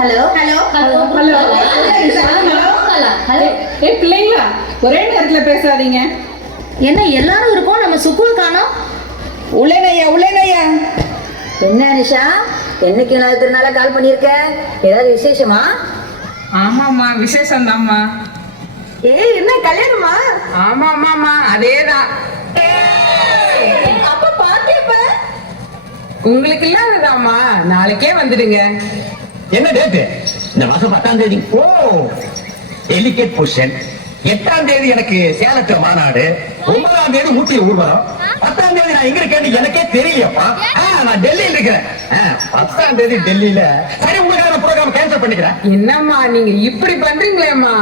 Hello hello hello hello. பிள்ளைங்களா, ஒரே நேரத்துல பேசாதீங்க. என்ன எல்லாரும் இருக்கோம், நம்ம சுக்குல் காணோம். உள்ளேனையா. என்ன நிஷா, என்னைக்கு நாள் கால் பண்ணிருக்க? ஏதாவது விசேஷமா? ஆமாம்மா, விசேஷம் தான்மா. என்ன கல்யாணமா? ஆமாம்மா, அதேதான். அப்ப பாத்தியப்ப உங்களுக்கு இல்லாததாம்மா, நாளைக்கே வந்துடுங்க. என்ன டேட்டு? இந்த மாசம் 10ஆம் தேதி. ஓ, டெலிகேட் பொசிஷன். 8ஆம் தேதி எனக்கு சேலத்துல மாநாடு, 9ஆம் தேதி ஊட்டி ஊர்வலம், 10ஆம் தேதி நான் எங்க இருக்கேன்னு எனக்கே தெரியலையப்பா. நான் டெல்லியில இருக்கிறேன். 10ஆம் தேதி டெல்லியில. சரி, உங்களுக்கான ப்ரோக்ராம் கேன்சல் பண்ணிக்கிறேன். என்னம்மா நீங்க இப்படி பண்றீங்களேம்மா?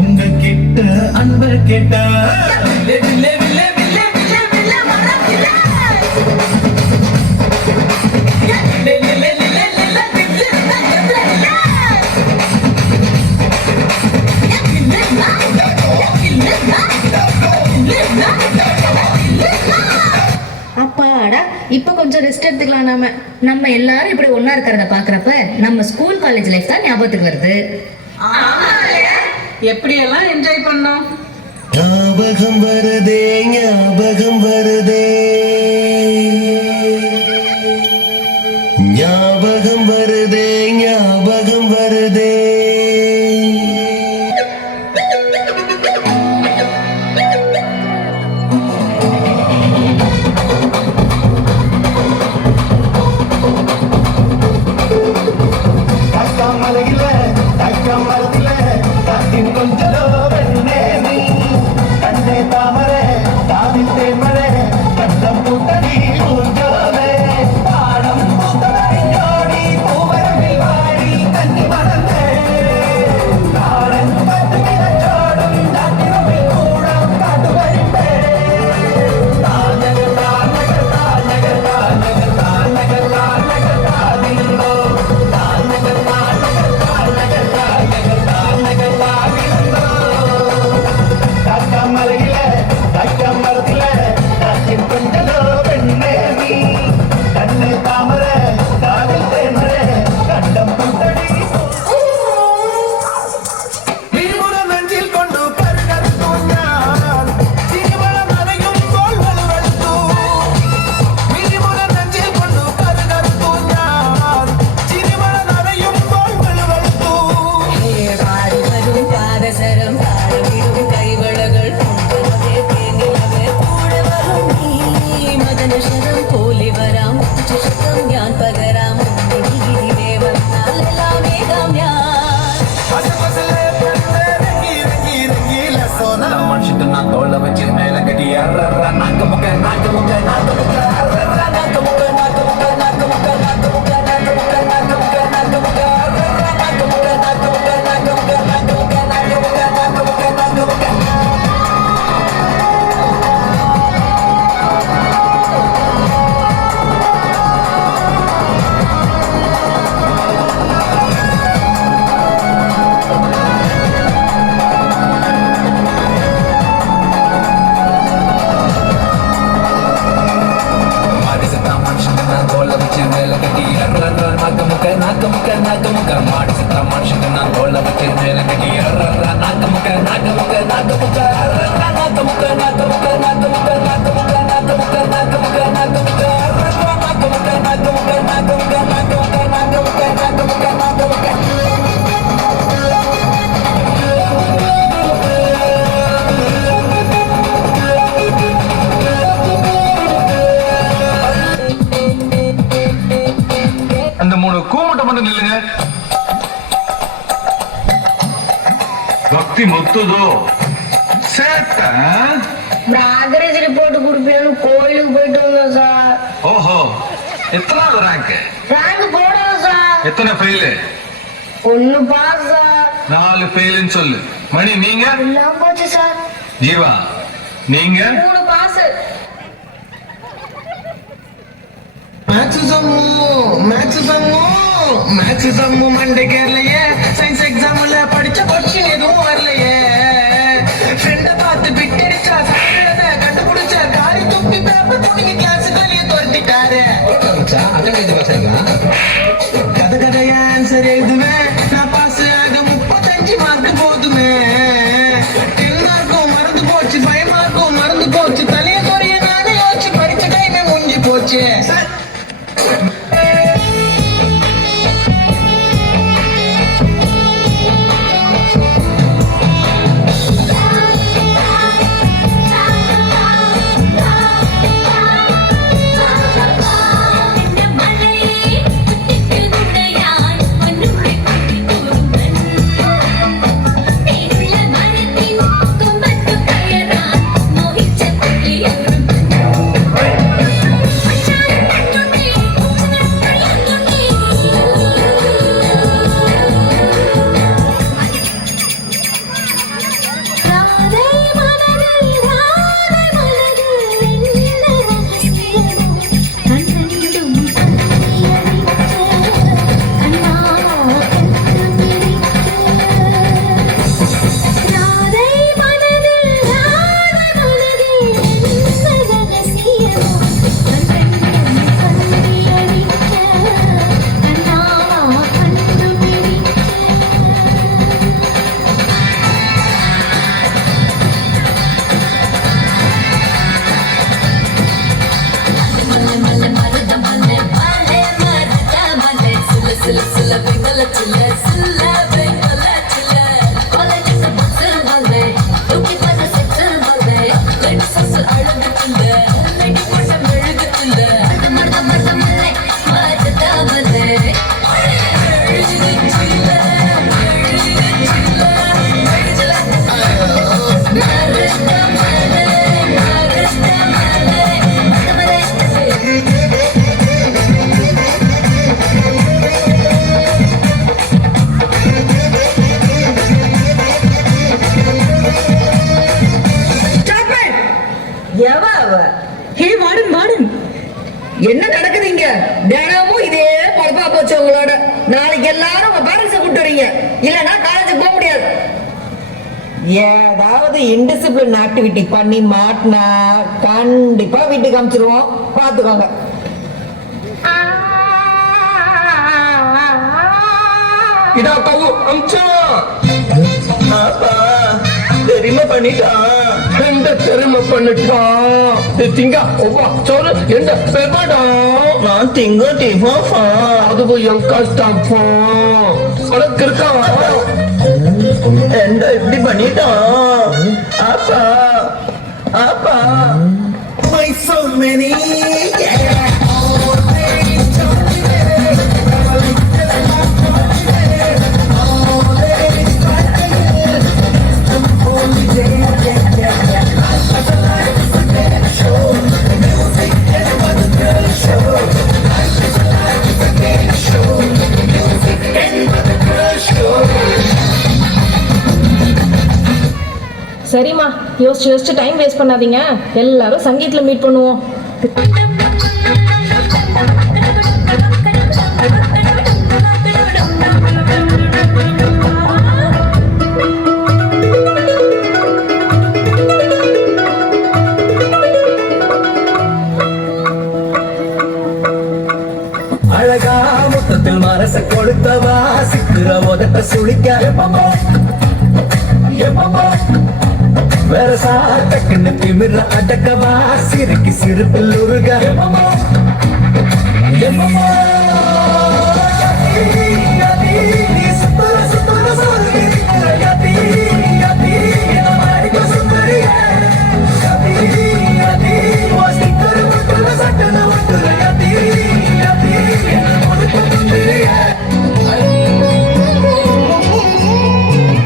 உங்ககிட்ட அன்ப கேட்ட அப்பாடா, இப்ப கொஞ்சம் ரெஸ்ட் எடுத்துக்கலாம். நம்ம எல்லாரும் இப்படி ஒன்னா இருக்கிறத பாக்குறப்ப நம்ம ஸ்கூல் காலேஜ் லைஃப் தான் ஞாபகத்துக்கு வருது. எப்படி எல்லாம் என்ஜாய் பண்ணோம். ஞாபகம் வருதே, ஞாபகம் வருதே, ஞாபகம் வருதே, ஞாபகம் வருதே. பூஞ்சோலே பாடம் பூத்தவரின் ஜோடி பூவரவில் வாடி பக்தி முத்துதோ சேட்ட ப்ராக்ரஸ் ரிப்போர்ட் கொடுப்பேன்னு கோயிலுக்கு போயிட்டு வந்தோம் சார். ஓஹோ எத்தனாவது ரேங்க் ரேங்க் போடணும் சார். எத்தனை ஃபெயிலு 1 பாஸ் சார். 4 ஃபெயிலுன்னு சொல்லு. மணி நீங்க எல்லாம் போச்சு சார். ஜீவா நீங்க 3 பாஸ். மேத்ஸ் சம்மு மண்டே கேரளையே சயின்ஸ் எக்ஸாம்ல படிச்ச கொஸ்டின் எதுவும் வரலையே ஃப்ரெண்ட பார்த்து பிட்டடிச்சா சாப்பிட கண்டுபிடிச்ச காரி துப்பி பேப்பர் போட்டு கிளாஸ் வெளியே துரத்திட்டாரு கதை கதையா ஆன்சர் எழுதுவேன் நான் பாஸ் ஆக 35 மார்க் போதுமே 10 மார்க்கும் மறந்து போச்சு 5 மார்க்கும் மறந்து போச்சு தலைய குறைய நானே யோசிச்சு படிச்ச டைமே முடிஞ்சு போச்சு. என்ன நடக்குது இங்க? தினமும் இதே பொழப்பா போச்சு உங்களோட. நாளைக்கு எல்லாரும் உங்க பேரண்ட்ஸை கூப்பிட்டு வரீங்க, இல்லன்னா காலேஜுக்கு போக முடியாது. ஏதாவது இன்டிசிப்ளின் ஆக்டிவிட்டி பண்ணி மாட்டினா கண்டிப்பா வீட்டுக்கு அனுப்பிச்சிருவோம், பாத்துக்கோங்க. இதா கவு அம்சா தெரியுமா பண்ணிட்டான் எந்த பெருமை பண்ணிட்டான் திங்க ஒவ்வா சோறு எந்த பெருமாடம் நான் திங்க டிஃபா அதுவும் என் கஷ்டம் உனக்கு இருக்கான் எந்த இப்படி பண்ணிட்டான் அப்பா அப்பா my so many சரிம்மா, யோசிச்சு யோசிச்சு டைம் வேஸ்ட் பண்ணாதீங்க. எல்லாரும் சங்கீத்ல மீட் பண்ணுவோம். அழகா மொத்தத்தில் மனச கொடுத்தவா சிக்கிற உதட்ட சுழிக்க வேற சாட்டக்குன்னு திமிர அடக்கவா சிறுக்கி சிறுப்பில் உருக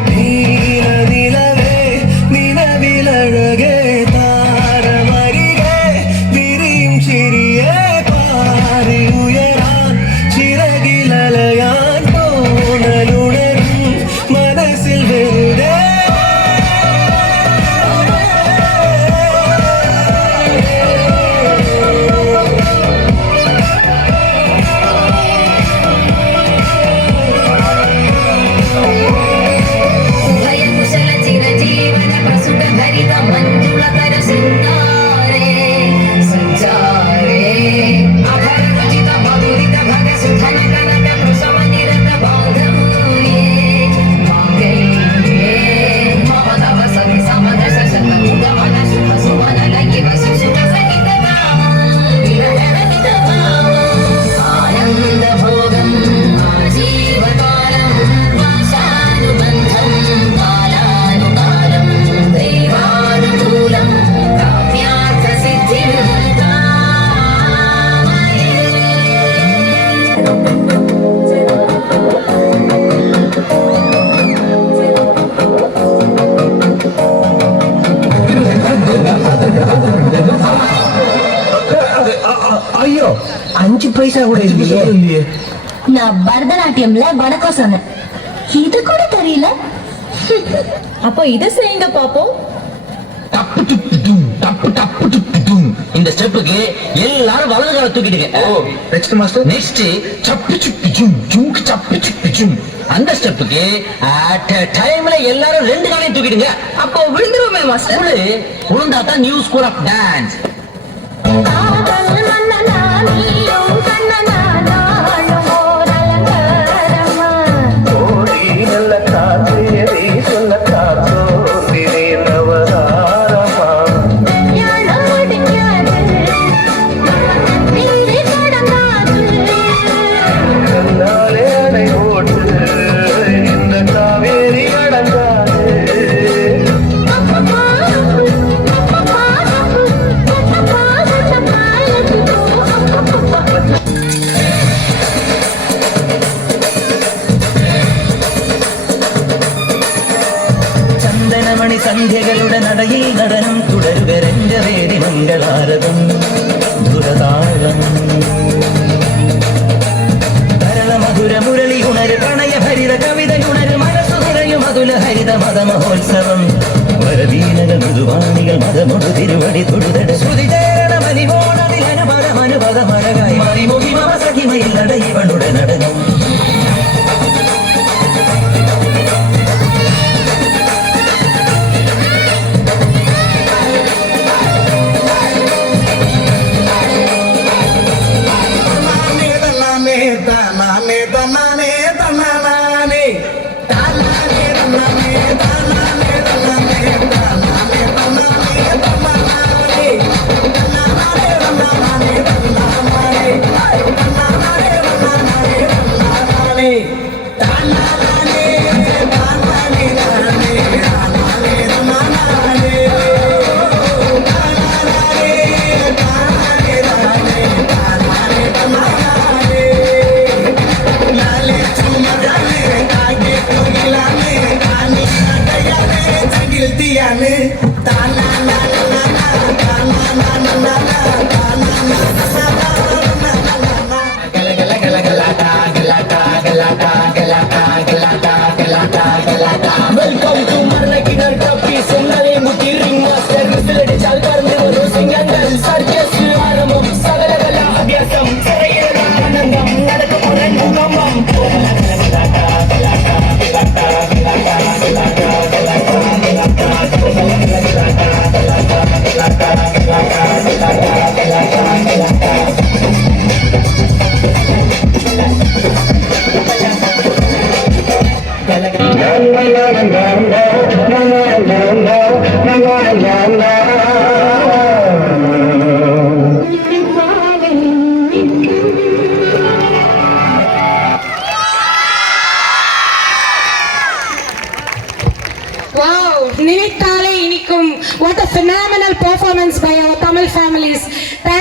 நீல பைசா கூட இல்லையே. நான் பரதநாட்டியம்ல வணக்கம் சொன்னேன், இது கூட தெரியல. அப்போ இதை செய்யுங்க பாப்போம். டப்பு துப்பு தும், டப்பு டப்பு துப்பு தும். இந்த ஸ்டெப்புக்கு எல்லாரும் வலது கால தூக்கிடுங்க. Next master. நெக்ஸ்ட் சப்பு சுப்பு ஜும், ஜும்க்கு சப்பு சுப்பு ஜும். அந்த ஸ்டெப்புக்கு அட் டைம்ல எல்லாரும் ரெண்டு காலையும் தூக்கிடுங்க. அப்போ விழுந்துருவோமே மாஸ்டர். உளுந்தா தான் நியூ ஸ்கூல் ஆஃப் டான்ஸ். ചന്ദനമണി സന്ധ്യകളുടെ നടയിൽ നടനം തുടരുവരെഞ്ച വേദി മംഗളാരതം ദുരതാളം തരള മധുര മുരളി ഉണര് പ്രണയ ഭരിത കവിത ഉണര് മനസ്സു നിറയും അതുല ഹരിത മത മഹോത്സവം വരവീനകൾ മൃദുവാണികൾ മതമൊടു തിരുവടി തൊടുതട ശ്രുതി ചേരണ മലിമോണതിൽ അനുപദം അനുപദമഴകായി മറിമുഖി മമ സഖിമയിൽ നടയിവളുടെ നടനം. Welcome to Marlakinar Trophy, Sengale Muti Ring Master, Misaladi Chalkarni Varu Singangal, Circus Aramam, Sagalagala Abhyasam, Sarayala Anandam, Nadakapuran Ugamam. Wow, நினைத்தாலே இனிக்கும். What a phenomenal performance by our Tamil families. Thank